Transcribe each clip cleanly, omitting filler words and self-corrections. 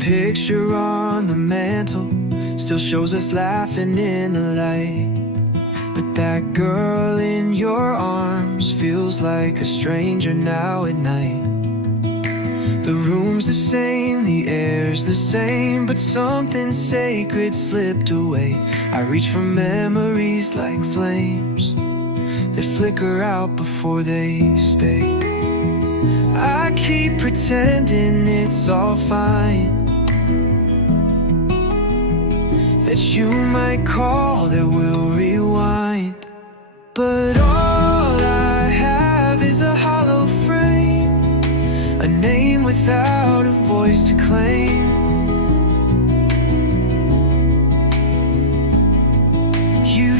picture on the mantle still shows us laughing in the light. But that girl in your arms feels like a stranger now at night. The room's the same, the air's the same, but something sacred slipped away. I reach for memories like flames that flicker out before they stay. I keep pretending it's all fine, that you might call, that we'll rewind. But all I have is a hollow frame, a name without a voice to claim. You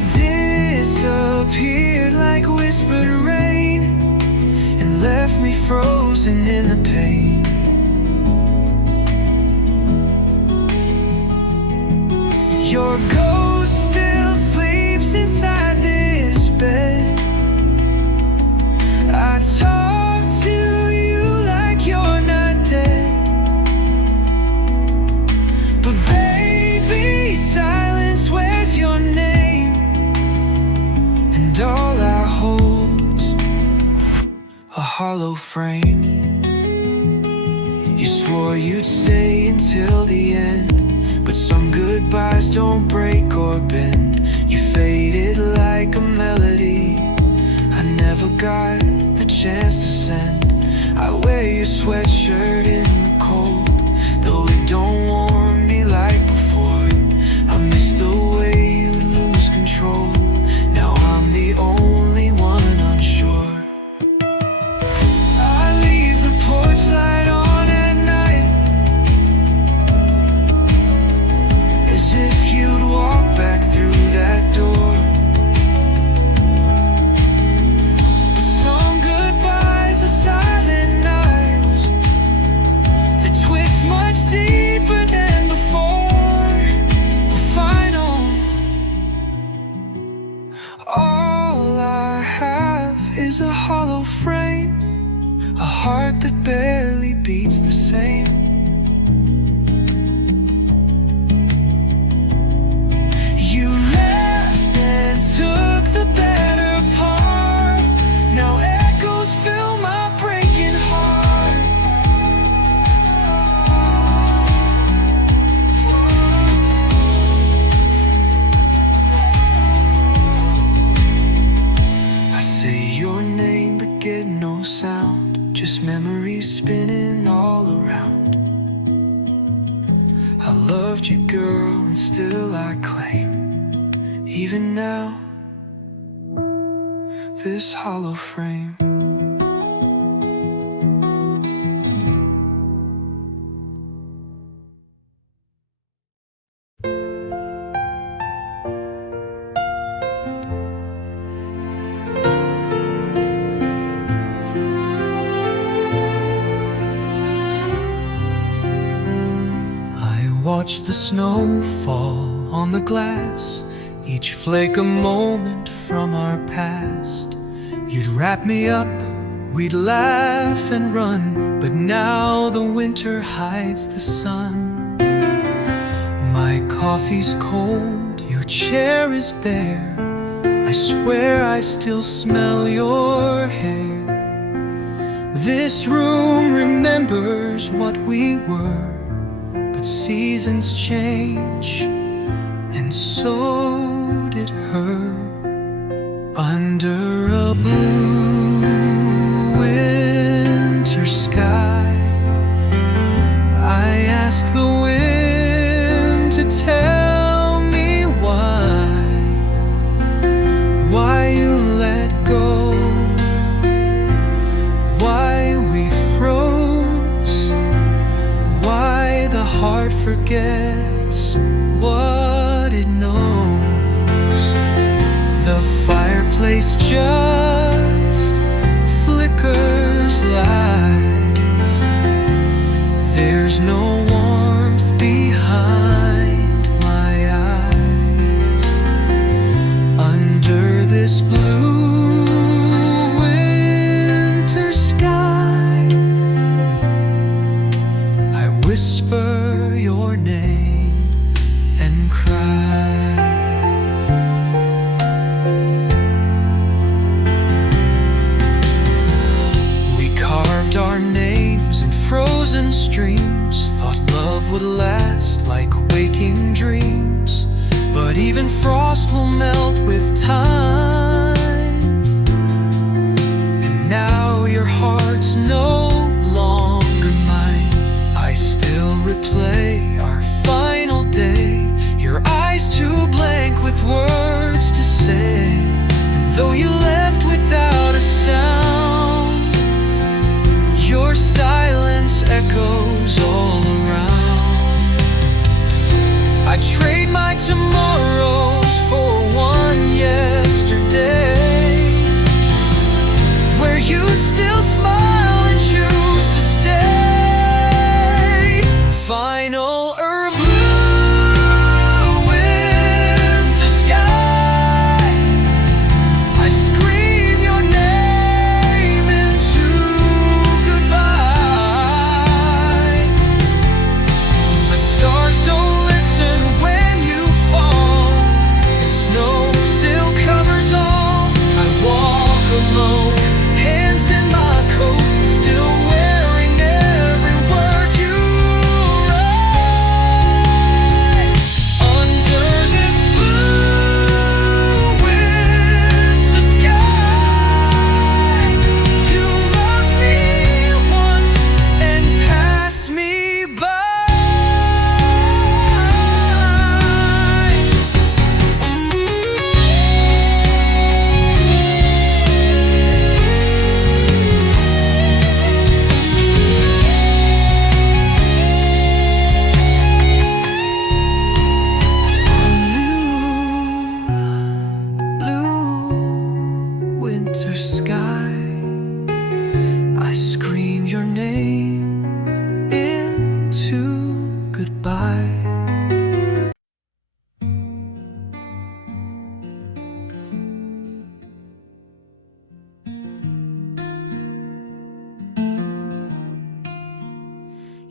disappeared like whispered rain and left me frozen in the pain. Your ghost still sleeps inside this bed. I talk to you like you're not dead, but baby, silence wears your name, and all I hold's a hollow frame. You swore you'd stay until the end, but some goodbyes don't break or bend. You faded like a melody I never got the chance to send. I wear your sweatshirt in the cold, though it don't warm me like before. I miss the way you lose control. Now I'm the only one unsure. I leave the porch light on at night, as if you'd walk back through that door. But some goodbyes are silent knives that twist much deeper than before. The final, all I have is a hollow frame, a heart that barely beats the same. You left and took the better part. Now echoes fill my breaking heart. I say your name but get no sound, just memories spinning all around. I loved you, girl, and still I claim, even now, this hollow frame. Watch the snow fall on the glass, each flake a moment from our past. You'd wrap me up, we'd laugh and run, but now the winter hides the sun. My coffee's cold, your chair is bare, I swear I still smell your hair. This room remembers what we were, but seasons change, and so did her. Under a blue winter sky, I ask the wind to tell me why you let go, why we froze, why the heart forgets what it knows. The fireplace just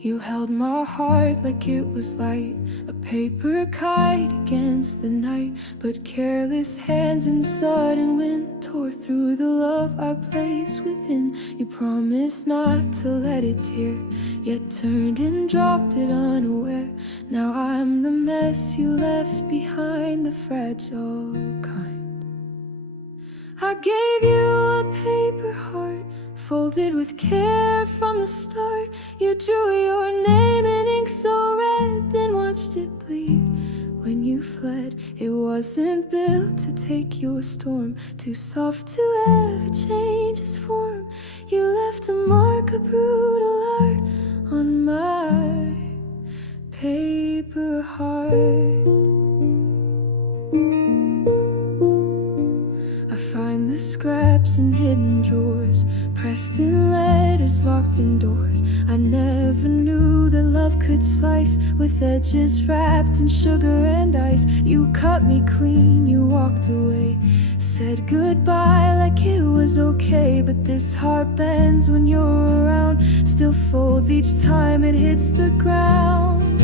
You held my heart like it was light, a paper kite against the night. But careless hands and sudden wind tore through the love I placed within. You promised not to let it tear, yet turned and dropped it unaware. Now I'm the mess you left behind, the fragile kind. I gave you a paper heart, folded with care from the start. You drew your name in ink so red, then watched it bleed when you fled. It wasn't built to take your storm, too soft to ever change its form. You left a mark, a brutal art, on my paper heart. I find the scraps in hidden drawers, pressed in letters, locked in doors. I never knew that love could slice, with edges wrapped in sugar and ice. You cut me clean, you walked away, said goodbye like it was okay. But this heart bends when you're around, still folds each time it hits the ground.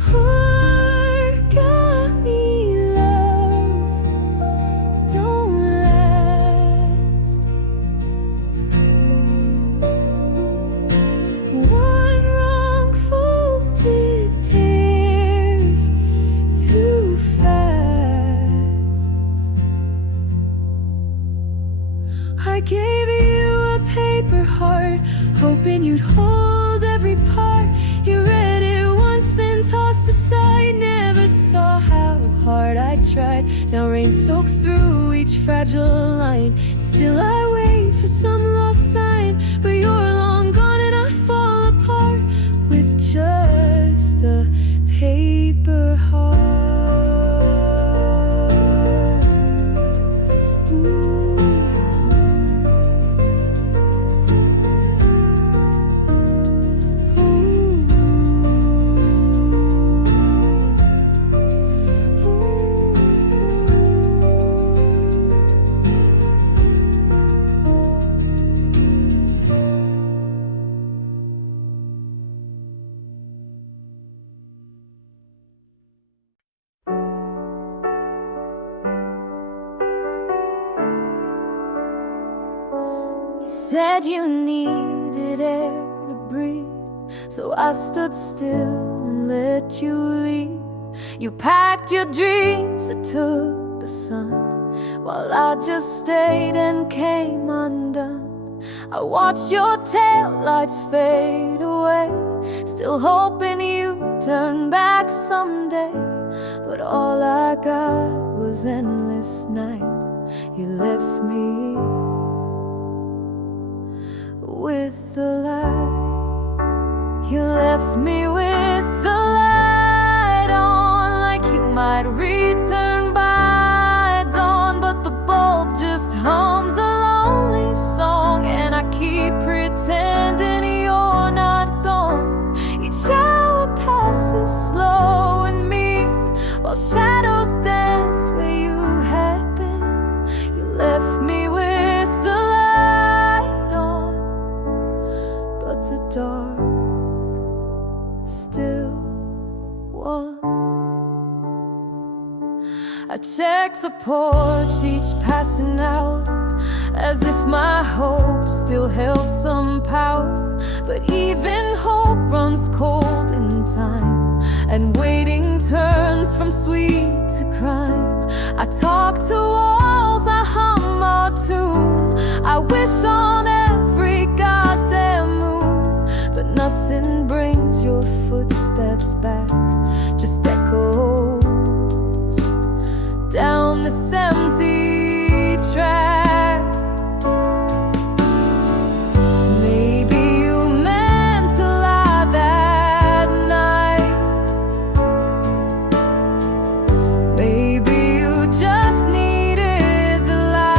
Heart got me, love don't last. One wrong folded tears too fast. I gave you a paper heart, hoping you'd hold every part. You read it once, then tossed aside, never saw how hard I tried. Now rain soaks through each fragile line, still I wait for some lost sign. But you're long gone and I fall apart with just a paper heart. Ooh. You said you needed air to breathe, so I stood still and let you leave. You packed your dreams and took the sun, while I just stayed and came undone. I watched your taillights fade away, still hoping you turn back someday. But all I got was endless night. You left me with the light. You left me with the light on, like you might return by dawn. But the bulb just hums a lonely song, and I keep pretending you're not gone. Each hour passes slow and mean, while shadows dance where you had been. You left me with the light on, but the dark still won. I check the porch each passing hour, as if my hope still held some power. But even hope runs cold in time, and waiting turns from sweet to crime. I talk to walls, I hum our tune, I wish on every goddamn moon. But nothing brings your footsteps back, just echoes down this empty track. Maybe you meant to lie that night. Maybe you just needed the light.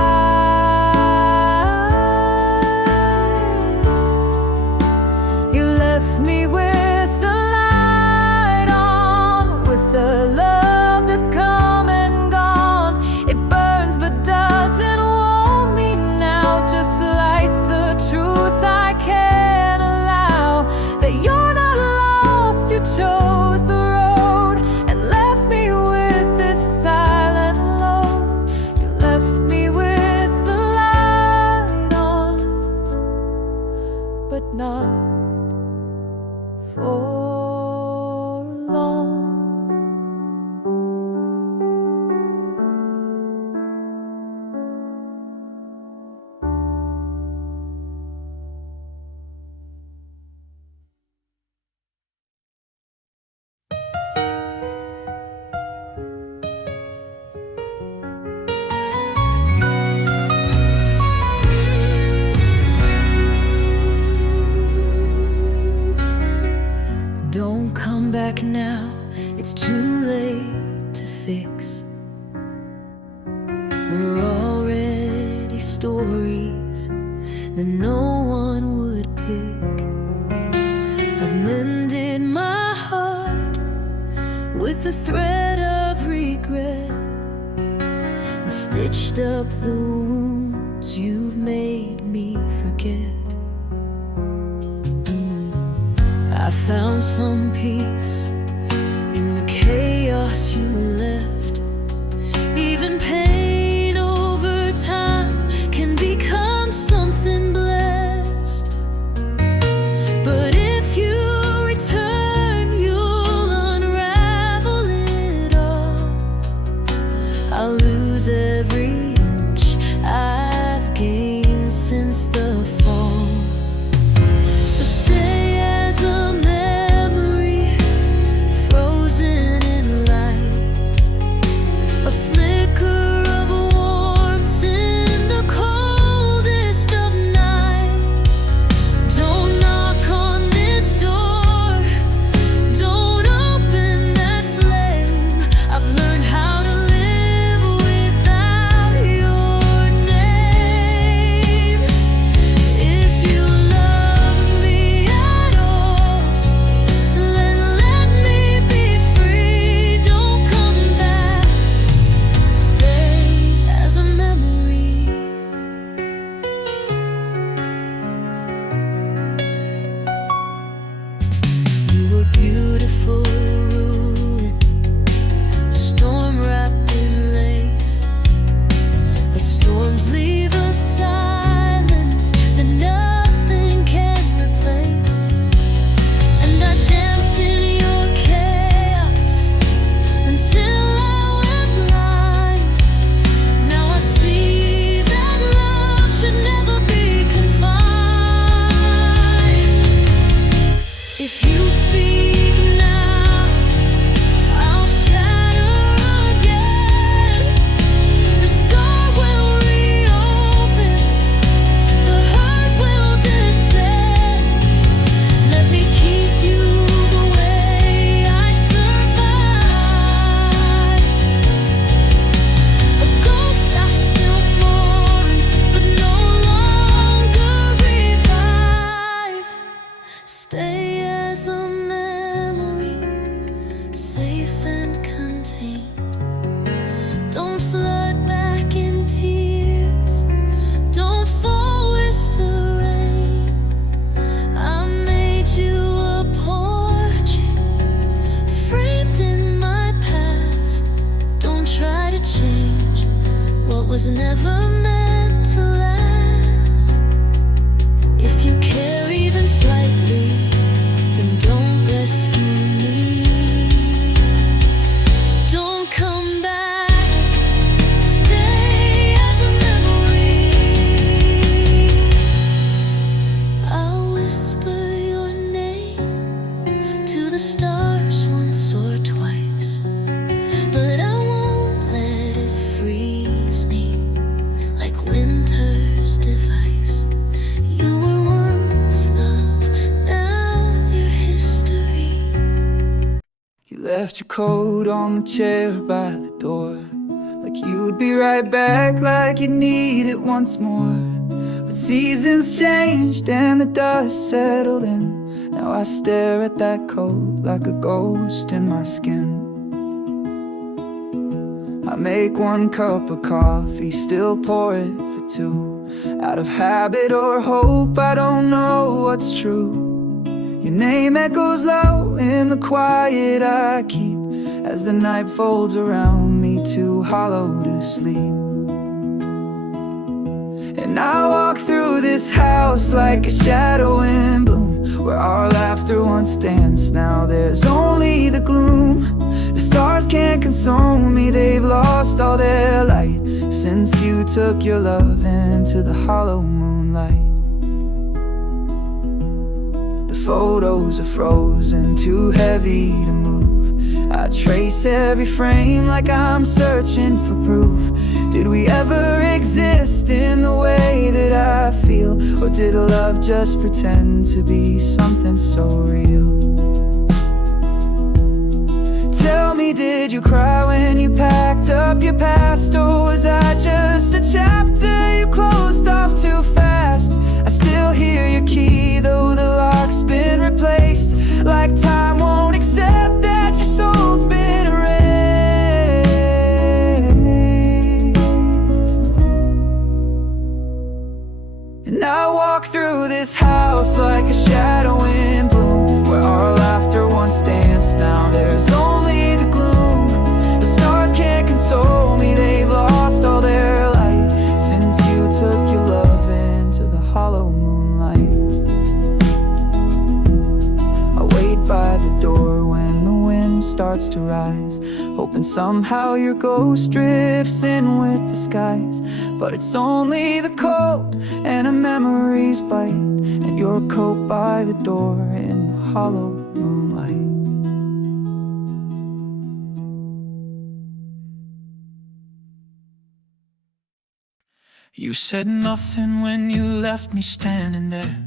memories that no one would pick. I've mended my heart with the thread of regret and stitched up the wounds you've made me forget. I found some peace in the chaos you left. Even pain over time can become something blessed. But if you return, you'll unravel it all. I'll lose every inch I've gained since the fall. So stay as a memory, frozen in light, a flicker of warmth in the coldest of night. Don't knock on this door, don't open that flame. I've learned how to live without your name. If you love me at all, then let me be free. Don't come back, stay as a memory. You were beautiful, ruin, a storm wrapped in lace. But storms leave a silence that nothing can replace. And I danced in your chaos until I went blind. Now I see that love should never be confined. If you speak now, I'll shatter again. The scar will reopen, the hurt will descend. Let me keep you the way I survive. A ghost I still mourn, but no longer revive. Stay as a memory, safe and contained. Don't flood back in tears, don't fall with the rain. I made you a portrait, framed in my past. Don't try to change what was never meant to last. If you care even slightly, then don't rescue me. Don't come back, stay as a memory. I'll whisper your name to the stars once or twice, but I won't let it freeze me like winter's device. You were once love, now you're history. You left your coat on the chair by the door, like you'd be right back, like you need it once more. But seasons changed and the dust settled in. Now I stare at that coat like a ghost in my skin. I make one cup of coffee, still pour it for two. Out of habit or hope, I don't know what's true. Your name echoes low in the quiet I keep, as the night folds around me, too hollow to sleep. And I walk through this house like a shadow in bloom, where our laughter once danced, now there's only the gloom. The stars can't console me, they've lost all their light since you took your love into the hollow moonlight. The photos are frozen, too heavy to move. I trace every frame like I'm searching for proof. Did we ever exist in the way that I feel? Or did love just pretend to be something so real? tell me, did you cry when you packed up your past? Or was I just a chapter you closed off too fast? I still hear your key, though the lock's been replaced. Like time won't accept that your soul's been erased. And I walk through this house like a shadow in bloom, where our laughter once danced, now there's only the gloom. The stars can't console me, they've lost all their light since you took your love into the hollow moonlight. I wait by the door when the wind starts to rise, hoping somehow your ghost drifts in with the skies. But it's only the cold and a memory's bite, and your coat by the door in the hollow moonlight. You said nothing when you left me standing there.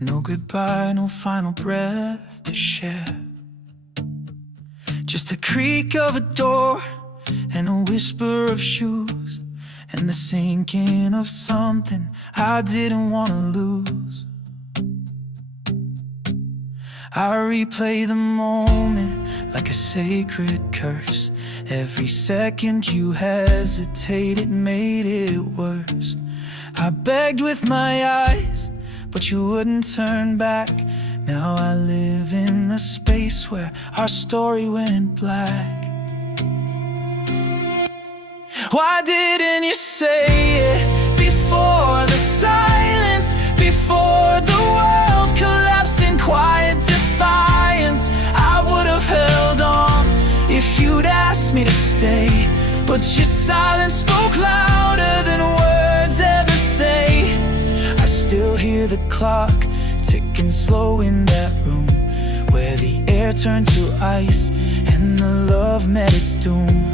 No goodbye, no final breath to share. Just the creak of a door and a whisper of shoes, and the sinking of something I didn't want to lose. I replay the moment like a sacred curse. Every second you hesitated made it worse. I begged with my eyes, but you wouldn't turn back. Now I live in the space where our story went black. Why didn't you say it before the silence, before the world collapsed in quiet defiance? I would have held on if you'd asked me to stay, but your silence spoke louder than words ever say. I still hear the clock ticking slow in that room, where the air turned to ice and the love met its doom.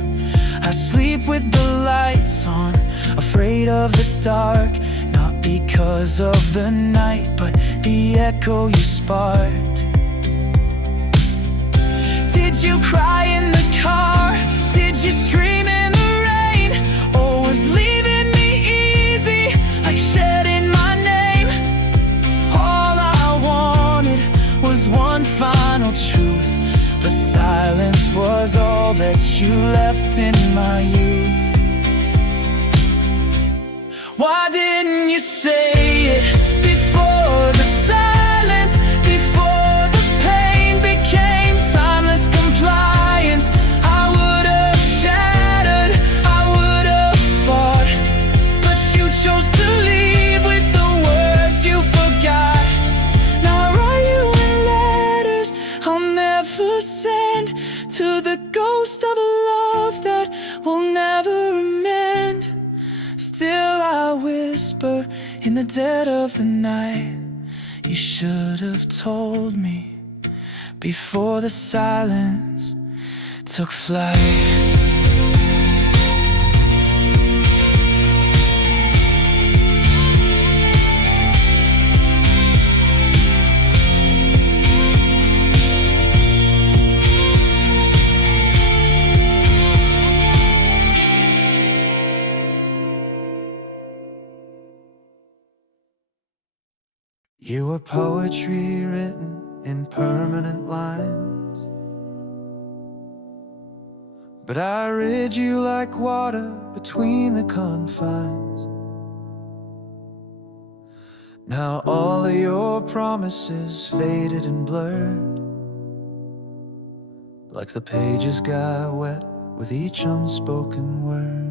I sleep with the lights on, afraid of the dark, not because of the night, but the echo you sparked. Did you cry in the car? Did you scream in the rain? Or was leaving me easy, like shedding my name? All I wanted was one final truth, but silence was all that you left in my youth. Why didn't you say it before the silence, before the pain became timeless compliance? I would have shattered, I would have fought, but you chose to leave with the words you forgot. Now I write you in letters I'll never send, to the ghost of a love that will never amend. Still I whisper in the dead of the night, you should have told me before the silence took flight. You were poetry written in permanent lines, but I read you like water between the confines. Now all of your promises faded and blurred, like the pages got wet with each unspoken word.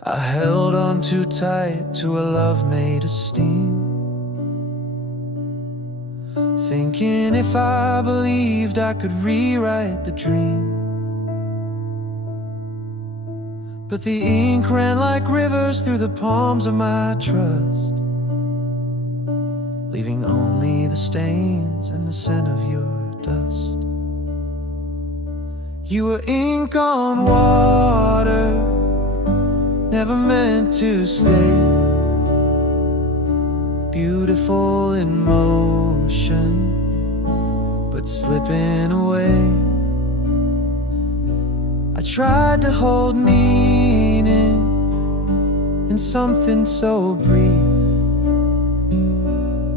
I held on too tight to a love made of steam, thinking if I believed I could rewrite the dream. But the ink ran like rivers through the palms of my trust, leaving only the stains and the scent of your dust. You were ink on water, never meant to stay, beautiful in motion, but slipping away. I tried to hold meaning in something so brief,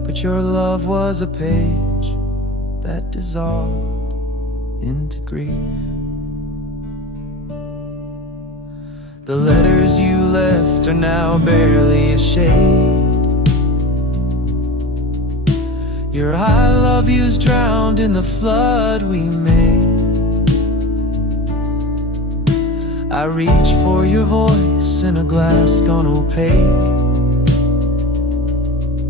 but your love was a page that dissolved into grief. The letters you left are now barely a shade. Your I love you's drowned in the flood we made. I reach for your voice in a glass gone opaque,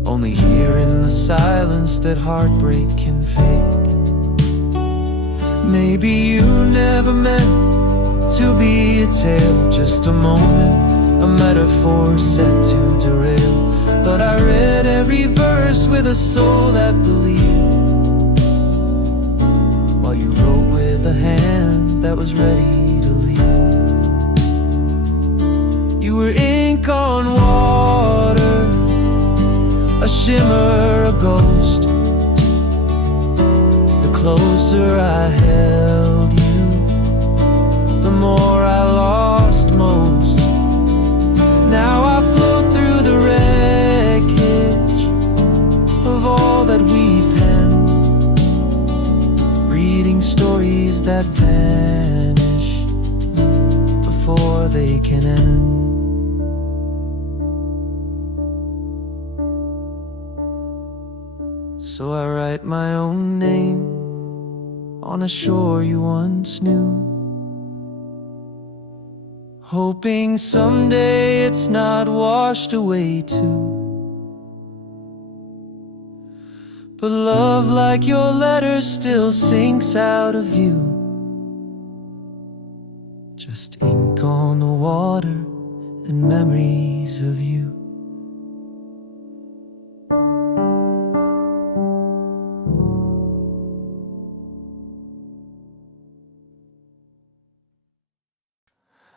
only here in the silence that heartbreak can fake. Maybe you never meant to be a tale, just a moment, a metaphor set to derail. But I read every verse with a soul that believed, while you wrote with a hand that was ready to leave. You were ink on water, a shimmer, a ghost. The closer I held you, the more I lost most. Now I float through the wreckage of all that we penned, reading stories that vanish before they can end. So I write my own name on a shore you once knew, hoping someday it's not washed away too. But love like your letters still sinks out of view, just ink on the water and memories of you.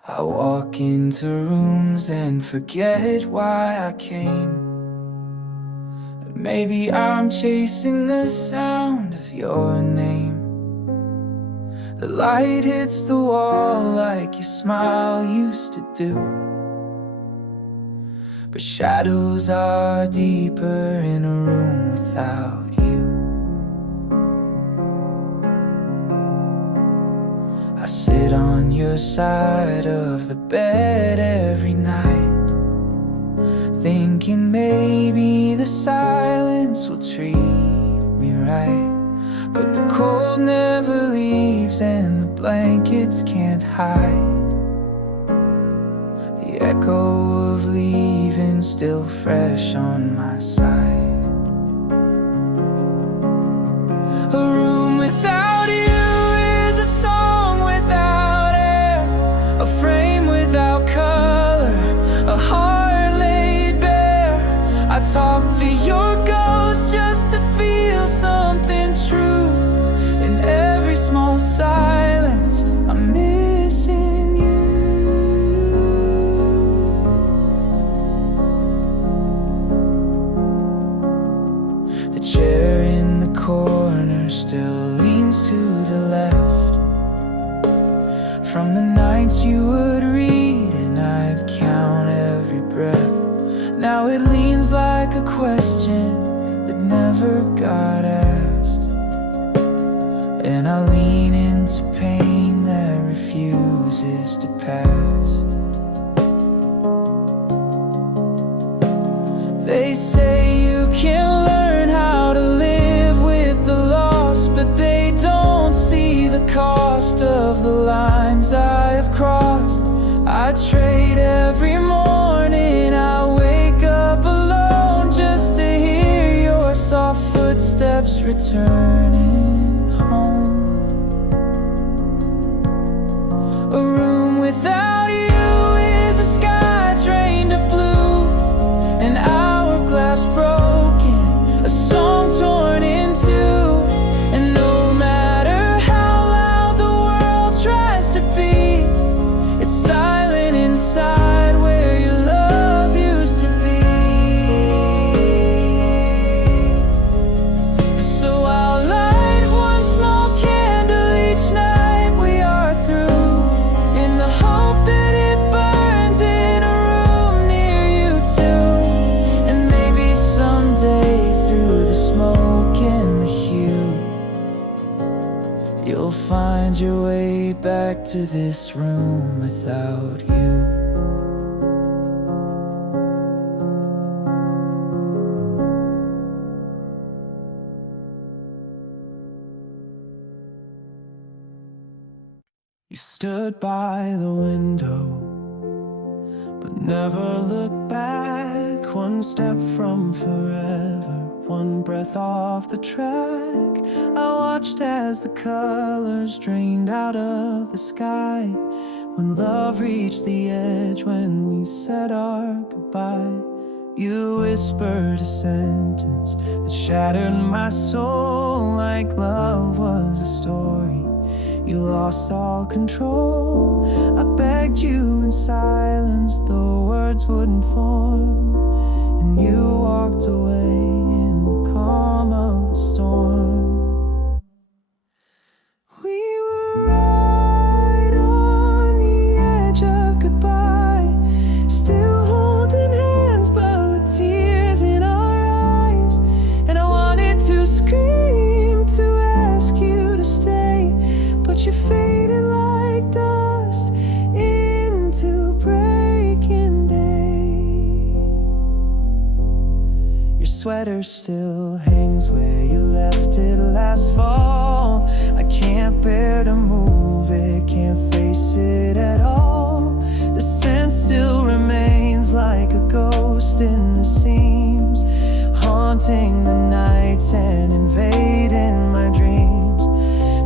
I walk into rooms and forget why I came. Maybe I'm chasing the sound of your name. The light hits the wall like your smile used to do, but shadows are deeper in a room without you. I sit on your side of the bed every night, thinking maybe the silence will treat me right. But the cold never leaves and the blankets can't hide the echo of leaving still fresh on my side. A room without you is a song without air, a frame without color, a heart laid bare. I talk to your ghost just to feel something true. In every small silence, I'm missing you. The chair in the corner still leans to the left, from the nights you would read and I'd count every breath. Now it leans like a question that never got asked, and I lean into pain that refuses to pass. They say you can learn how to live with the loss, but they don't see the cost of the lines I have crossed. I trade every morning, I wake up alone just to hear your soft footsteps returning home. A room without you is a sky drained of blue, an hourglass broken, a song torn in two. And no matter how loud the world tries to be, it's silent inside where your love used to be. So I'll light find your way back to this room without you. You stood by the window, but never looked back. One step from forever, one breath off the track. I watched as the colors drained out of the sky. When love reached the edge, when we said our goodbye, you whispered a sentence that shattered my soul. Like love was a story, you lost all control. I begged you in silence, though words wouldn't form, and you walked away in the calm of the storm. We were right on the edge of goodbye, still holding hands but with tears in our eyes. And I wanted to scream, to ask you to stay, but you faded like dust into breaking day. Your sweater still hangs where you left it last fall. I can't bear to move it, can't face it at all. The scent still remains like a ghost in the seams, haunting the nights and invading my dreams.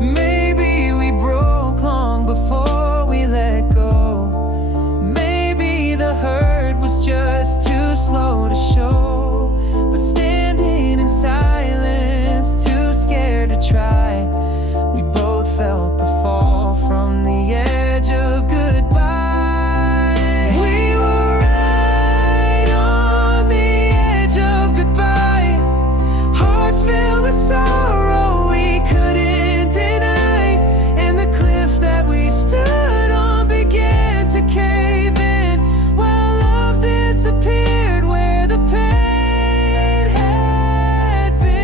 Maybe we broke long before we let go. Maybe the hurt was just too slow to show. But standing in silence, too scared to try, we both felt the fall from the edge of goodbye. We were right on the edge of goodbye, hearts filled with sorrow we couldn't deny, and the cliff that we stood on began to cave in, while love disappeared where the pain had been.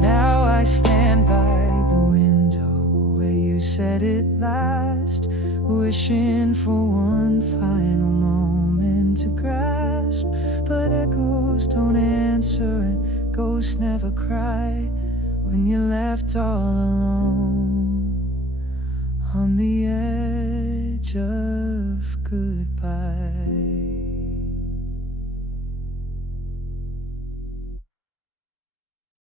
Now I stand by the window where you said it last, wishing for one final moment to grasp. But echoes don't answer and ghosts never cry when you're left all alone on the edge of goodbye.